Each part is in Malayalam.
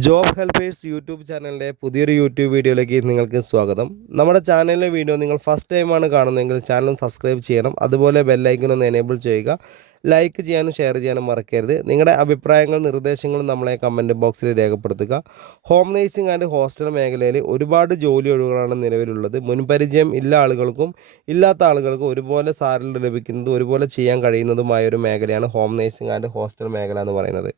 ജോബ് ഹെൽപ്പേഴ്സ് യൂട്യൂബ് ചാനലിൻ്റെ പുതിയൊരു യൂട്യൂബ് വീഡിയോയിലേക്ക് നിങ്ങൾക്ക് സ്വാഗതം. നമ്മുടെ ചാനലിലെ വീഡിയോ നിങ്ങൾ ഫസ്റ്റ് ടൈമാണ് കാണുന്നതെങ്കിൽ ചാനൽ സബ്സ്ക്രൈബ് ചെയ്യണം. അതുപോലെ ബെല്ലൈക്കൺ ഒന്ന് എനേബിൾ ചെയ്യുക. ലൈക്ക് ചെയ്യാനും ഷെയർ ചെയ്യാനും മറക്കരുത്. നിങ്ങളുടെ അഭിപ്രായങ്ങളും നിർദ്ദേശങ്ങളും നമ്മളെ കമൻറ്റ് ബോക്സിൽ രേഖപ്പെടുത്തുക. ഹോം നേഴ്സിംഗ് ആൻഡ് ഹോസ്റ്റൽ മേഖലയിൽ ഒരുപാട് ജോലി ഒഴിവുകളാണ് നിലവിലുള്ളത്. മുൻപരിചയം ഇല്ല ആളുകൾക്കും ഇല്ലാത്ത ആളുകൾക്കും ഒരുപോലെ സാലറി ലഭിക്കുന്നതും ഒരുപോലെ ചെയ്യാൻ കഴിയുന്നതുമായ ഒരു മേഖലയാണ് ഹോം നേഴ്സിംഗ് ആൻഡ് ഹോസ്റ്റൽ മേഖല എന്ന് പറയുന്നത്.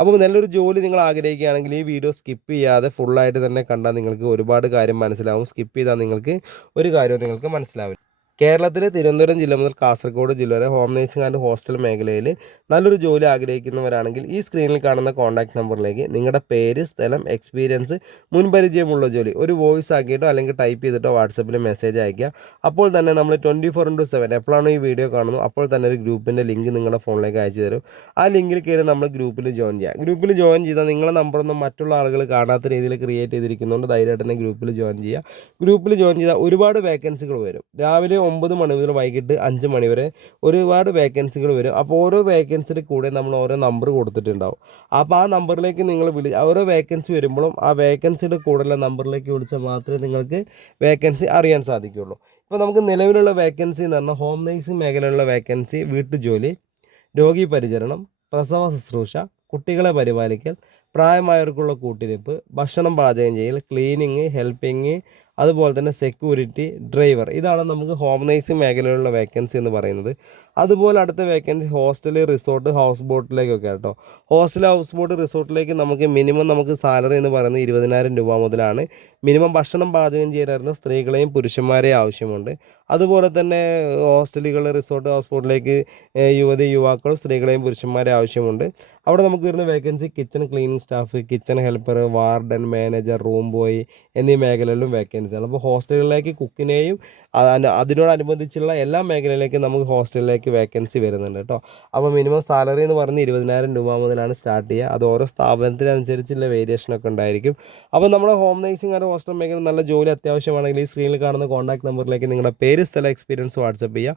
അപ്പോൾ നല്ലൊരു ജോലി നിങ്ങൾ ആഗ്രഹിക്കുകയാണെങ്കിൽ ഈ വീഡിയോ സ്കിപ്പ് ചെയ്യാതെ ഫുള്ളായിട്ട് തന്നെ കണ്ടാൽ നിങ്ങൾക്ക് ഒരുപാട് കാര്യം മനസ്സിലാവും. സ്കിപ്പ് ചെയ്താൽ നിങ്ങൾക്ക് ഒരു കാര്യവും നിങ്ങൾക്ക് മനസ്സിലാവില്ല. കേരളത്തിലെ തിരുവനന്തപുരം ജില്ല മുതൽ കാസർഗോഡ് ജില്ല വരെ ഹോം നേഴ്സിംഗ് ആൻഡ് ഹോസ്റ്റൽ മേഖലയിൽ നല്ലൊരു ജോലി ആഗ്രഹിക്കുന്നവരാണെങ്കിൽ ഈ സ്ക്രീനിൽ കാണുന്ന കോൺടാക്ട് നമ്പറിലേക്ക് നിങ്ങളുടെ പേര്, സ്ഥലം, എക്സ്പീരിയൻസ്, മുൻപരിചയമുള്ള ജോലി ഒരു വോയിസ് ആക്കിയിട്ടോ അല്ലെങ്കിൽ ടൈപ്പ് ചെയ്തിട്ടോ വാട്സപ്പിൽ മെസ്സേജ് അയയ്ക്കുക. അപ്പോൾ തന്നെ നമ്മൾ 24/7 എപ്പോഴാണ് ഈ വീഡിയോ കാണുന്നത് അപ്പോൾ തന്നെ ഒരു ഗ്രൂപ്പിൻ്റെ ലിങ്ക് നിങ്ങളുടെ ഫോണിലേക്ക് അയച്ചു തരും. ആ ലിങ്കിൽ കയറി നമ്മൾ ഗ്രൂപ്പിൽ ജോയിൻ ചെയ്യുക. ഗ്രൂപ്പിൽ ജോയിൻ ചെയ്താൽ നിങ്ങളുടെ നമ്പറൊന്നും മറ്റുള്ള ആളുകൾ കാണാത്ത രീതിയിൽ ക്രിയേറ്റ് ചെയ്തിരിക്കുന്നതുകൊണ്ട് ധൈര്യമായിട്ട് തന്നെ ഗ്രൂപ്പിൽ ജോയിൻ ചെയ്യുക. ഗ്രൂപ്പിൽ ജോയിൻ ചെയ്താൽ ഒരുപാട് വേക്കൻസികൾ വരും. രാവിലെ 9 മണി മുതൽ വൈകിട്ട് 5 മണി വരെ ഒരുപാട് വേക്കൻസികൾ വരും. അപ്പോൾ ഓരോ വേക്കൻസിയുടെ കൂടെ നമ്മൾ ഓരോ നമ്പർ കൊടുത്തിട്ടുണ്ടാവും. അപ്പോൾ ആ നമ്പറിലേക്ക് നിങ്ങൾ ഓരോ വേക്കൻസി വരുമ്പോഴും ആ വേക്കൻസിയുടെ കൂടെയുള്ള നമ്പറിലേക്ക് വിളിച്ചാൽ മാത്രമേ നിങ്ങൾക്ക് വേക്കൻസി അറിയാൻ സാധിക്കുകയുള്ളൂ. ഇപ്പോൾ നമുക്ക് നിലവിലുള്ള വേക്കൻസി എന്ന് പറഞ്ഞാൽ ഹോം നേഴ്സിംഗ് മേഖലയിലുള്ള വേക്കൻസി വീട്ടുജോലി, രോഗി പരിചരണം, പ്രസവ ശുശ്രൂഷ, കുട്ടികളെ പരിപാലിക്കൽ, പ്രായമായവർക്കുള്ള കൂട്ടിരിപ്പ്, ഭക്ഷണം പാചകം ചെയ്യൽ, ക്ലീനിങ്, ഹെൽപ്പിങ്, അതുപോലെ തന്നെ സെക്യൂരിറ്റി, ഡ്രൈവർ, ഇതാണ് നമുക്ക് ഹോം നേഴ്സിംഗ് മേഖലയിലുള്ള വേക്കൻസി എന്ന് പറയുന്നത്. അതുപോലെ അടുത്ത വേക്കൻസി ഹോസ്റ്റൽ, റിസോർട്ട്, ഹൗസ് ബോട്ടിലേക്കൊക്കെ കേട്ടോ. ഹോസ്റ്റൽ, ഹൗസ് ബോട്ട്, റിസോർട്ടിലേക്ക് നമുക്ക് സാലറി എന്ന് പറയുന്നത് 20,000 രൂപ മുതലാണ്. മിനിമം ഭക്ഷണം പാചകം ചെയ്യാനായിരുന്ന സ്ത്രീകളെയും പുരുഷന്മാരെയും ആവശ്യമുണ്ട്. അതുപോലെ തന്നെ ഹോസ്റ്റലുകൾ, റിസോർട്ട്, ഹൗസ് ബോട്ടിലേക്ക് യുവാക്കൾ സ്ത്രീകളെയും പുരുഷന്മാരെയും ആവശ്യമുണ്ട്. അവിടെ നമുക്ക് വരുന്ന vacancy kitchen cleaning staff, kitchen helper, warden, manager, room boy എന്നീ മേഖലകളിലും വേക്കൻസിയാണ്. അപ്പോൾ ഹോസ്റ്റലുകളിലേക്ക് കുക്കിനെയും അതിനോടനുബന്ധിച്ചുള്ള എല്ലാ മേഖലയിലേക്കും നമുക്ക് ഹോസ്റ്റലിലേക്ക് വേക്കൻസി വരുന്നുണ്ട് കേട്ടോ. അപ്പോൾ മിനിമം സാലറി എന്ന് പറഞ്ഞ് 20,000 രൂപ മുതലാണ് സ്റ്റാർട്ട് ചെയ്യുക. അത് ഓരോ സ്ഥാപനത്തിനനുസരിച്ചുള്ള വേരിയേഷനൊക്കെ ഉണ്ടായിരിക്കും. അപ്പോൾ നമ്മുടെ ഹോം നേഴ്സിംഗ് ആൻഡ് ഹോസ്റ്റൽ മേഖല നല്ല ജോലി അത്യാവശ്യമാണെങ്കിൽ ഈ സ്ക്രീനിൽ കാണുന്ന കോൺടാക്ട് നമ്പറിലേക്ക് നിങ്ങളുടെ പേര്, സ്ഥലം, എക്സ്പീരിയൻസ് വാട്സപ്പ് ചെയ്യുക.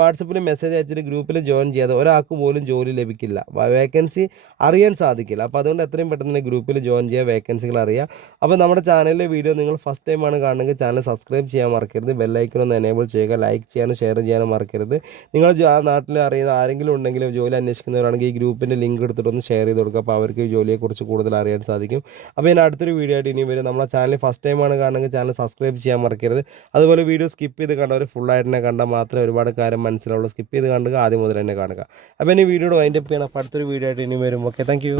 വാട്സപ്പിൽ മെസ്സേജ് അയച്ചിട്ട് ഗ്രൂപ്പിൽ ജോയിൻ ചെയ്യാതെ ഒരാൾക്ക് പോലും ജോലി ലഭിക്കില്ല, വേക്കൻസി അറിയാൻ സാധിക്കില്ല. അപ്പോൾ അതുകൊണ്ട് എത്രയും പെട്ടെന്ന് ഗ്രൂപ്പിൽ ജോയിൻ ചെയ്യുക, വേക്കൻസികൾ അറിയുക. അപ്പോൾ നമ്മുടെ ചാനലിലെ വീഡിയോ നിങ്ങൾ ഫസ്റ്റ് ടൈമാണ് കാണുന്നത് ചാനൽ സബ്സ്ക്രൈബ് ചെയ്യാൻ മറക്കരുത്. ബെല്ലൈക്കൺ ഒന്ന് എനേബിൾ ചെയ്യുക. ലൈക്ക് ചെയ്യാനും ഷെയർ ചെയ്യാനും മറക്കരുത്. നിങ്ങൾ ആ നാട്ടിൽ അറിയുന്ന ആരെങ്കിലും ഉണ്ടെങ്കിൽ ജോലി അന്വേഷിക്കുന്നവരാണെങ്കിൽ ഈ ഗ്രൂപ്പിൻ്റെ ലിങ്ക് എടുത്തിട്ടൊന്ന് ഷെയർ ചെയ്ത് കൊടുക്കുക. അപ്പോൾ അവർക്ക് ഈ ജോലിയെക്കുറിച്ച് കൂടുതൽ അറിയാൻ സാധിക്കും. അപ്പോൾ ഞാൻ അടുത്തൊരു വീഡിയോ ആയിട്ട് ഇനി വരും. നമ്മളെ ചാനൽ ഫസ്റ്റ് ടൈമാണ് കാണുന്നത് ചാനൽ സബ്സ്ക്രൈബ് ചെയ്യാൻ മറക്കരുത്. അതുപോലെ വീഡിയോ സ്കിപ്പ് ചെയ്ത് കണ്ടവർ ഫുള്ളായിട്ട് തന്നെ കണ്ടാൽ മാത്രമേ ഒരുപാട് കാര്യം മനസ്സിലാവുള്ളൂ. സ്കിപ്പ് ചെയ്ത് കാണുക, ആദ്യം മുതൽ തന്നെ കാണുക. അപ്പോൾ ഇനി വീഡിയോയുടെ വൈൻഡപ്പ് ചെയ്യണം. അപ്പോൾ അടുത്തൊരു വീഡിയോ ആയിട്ട് ഇനി വരും. Okay, thank you.